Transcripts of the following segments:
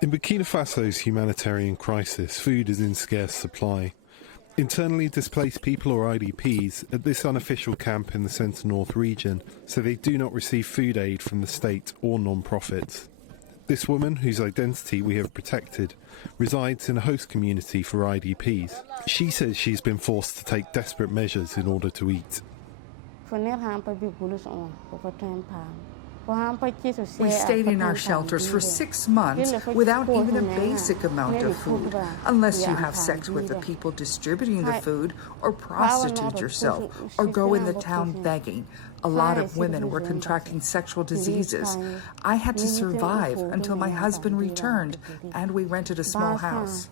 In Burkina Faso's humanitarian crisis, food is in scarce supply. Internally displaced people, or IDPs, at this unofficial camp in the Centre-North region say they do not receive food aid from the state or non-profits. This woman, whose identity we have protected, resides in a host community for IDPs. She says she's been forced to take desperate measures in order to eat. We stayed in our shelters for 6 months without even a basic amount of food, unless you have sex with the people distributing the food, or prostitute yourself, or go in the town begging. A lot of women were contracting sexual diseases. I had to survive until my husband returned, and we rented a small house.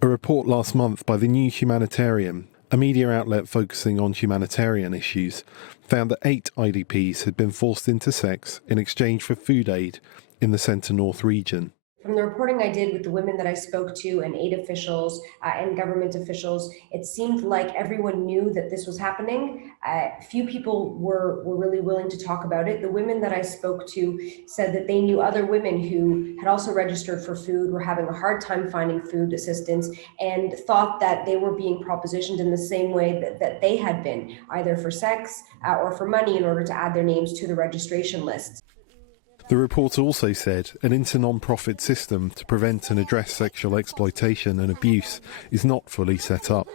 A report last month by the New Humanitarian, a media outlet focusing on humanitarian issues, found that 8 IDPs had been forced into sex in exchange for food aid in the Centre-North region. From the reporting I did with the women that I spoke to and aid officials and government officials, it seemed like everyone knew that this was happening. Few people were really willing to talk about it. The women that I spoke to said that they knew other women who had also registered for food, were having a hard time finding food assistance, and thought that they were being propositioned in the same way that they had been, either for sex or for money in order to add their names to the registration list. The report also said an inter-non-profit system to prevent and address sexual exploitation and abuse is not fully set up.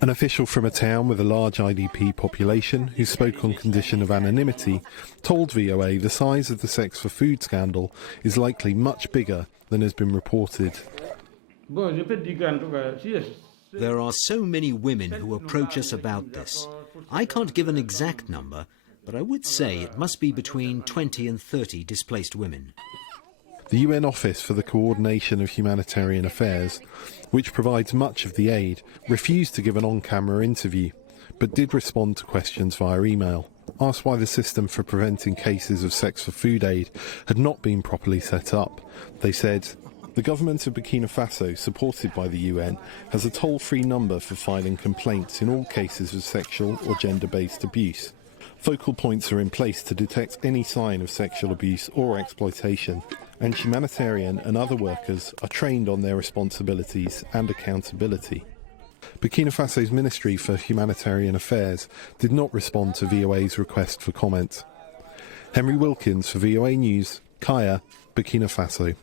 An official from a town with a large IDP population, who spoke on condition of anonymity, told VOA the size of the Sex for Food scandal is likely much bigger than has been reported. There are so many women who approach us about this. I can't give an exact number, but I would say it must be between 20 and 30 displaced women. The UN Office for the Coordination of Humanitarian Affairs, which provides much of the aid, refused to give an on-camera interview, but did respond to questions via email. Asked why the system for preventing cases of sex for food aid had not been properly set up, they said, "The government of Burkina Faso, supported by the UN, has a toll-free number for filing complaints in all cases of sexual or gender-based abuse. Focal points are in place to detect any sign of sexual abuse or exploitation, and humanitarian and other workers are trained on their responsibilities and accountability." Burkina Faso's Ministry for Humanitarian Affairs did not respond to VOA's request for comment. Henry Wilkins for VOA News, Kaya, Burkina Faso.